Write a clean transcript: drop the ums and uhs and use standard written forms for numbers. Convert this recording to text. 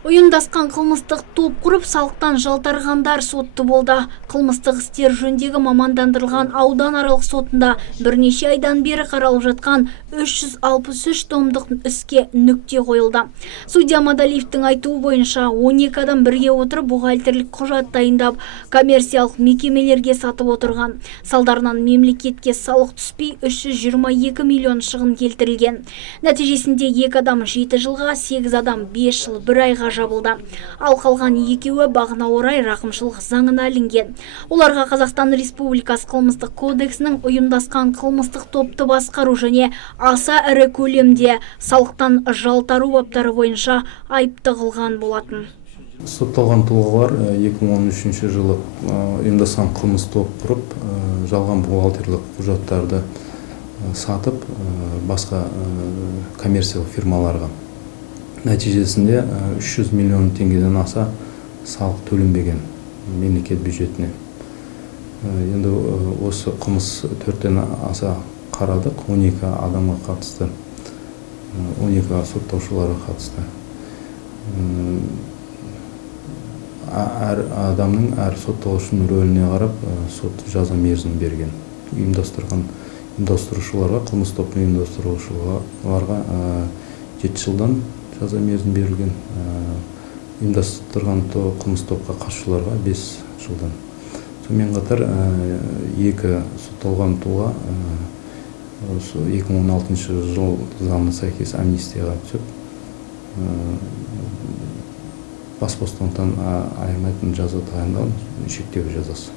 Ұйымдасқан қылмыстық топ құрып, салықтан жалтарғандар сотты болды. Қылмыстық істер жөніндегі мамандандырылған аудан аралық сотында бірнеше айдан бері қаралып жатқан 363 томдық іске нүкте қойылды. Судья Мадалиевтің айтуы бойынша 12 адам бірге отырып бухгалтерлік құжат дайындап, коммерциялық мекемелерге сатып отырған. Салдарынан мемлекетке салық түспей 322 миллион шығын келтірілген. Нәтижесінде 2 адам 7 жылға, 8 адам 5 жыл 1 айға жабылды. Ал қалған екеуі бағына орай рақымшылық заңына ілінген. Оларға Қазақстан Республикасы қылмыстық кодексінің ұйымдасқан қылмыстық топты басқару және аса ірі көлемде салықтан жалтару баптары бойынша айып тағылған болатын. Сотталған тұлғалар 2013 жылы ұйымдасқан қылмыстық топ құрып, жалған бухгалтерлік құжаттарды сатып, басқа коммерциялық фирмаларға. Нәтижесінде 300 миллион теңгеден аса салық төленбеген мемлекет бюджетіне. Енді осы қылмыс 4-тен аса қарадық, 12 адамға қатысты, 12 соттаушыларға қатысты. Әр адамның, әр сотталушының рөліне қарап сот жаза мерзім берген. Ұйымдастырушыларға, қылмыс топын ұйымдастырушыларға 7 жылдан жаза мерзім берілген, ұйымдастырған қылмыс топқа қатысушыларға 5 жылдан. Сонымен қатар 2 сотталған тұлға 2016 жыл заңына сәйкес амнистияға түсіп, бас бостандықтан айырмайтын жаза тағайындалған, шектеу жазасы.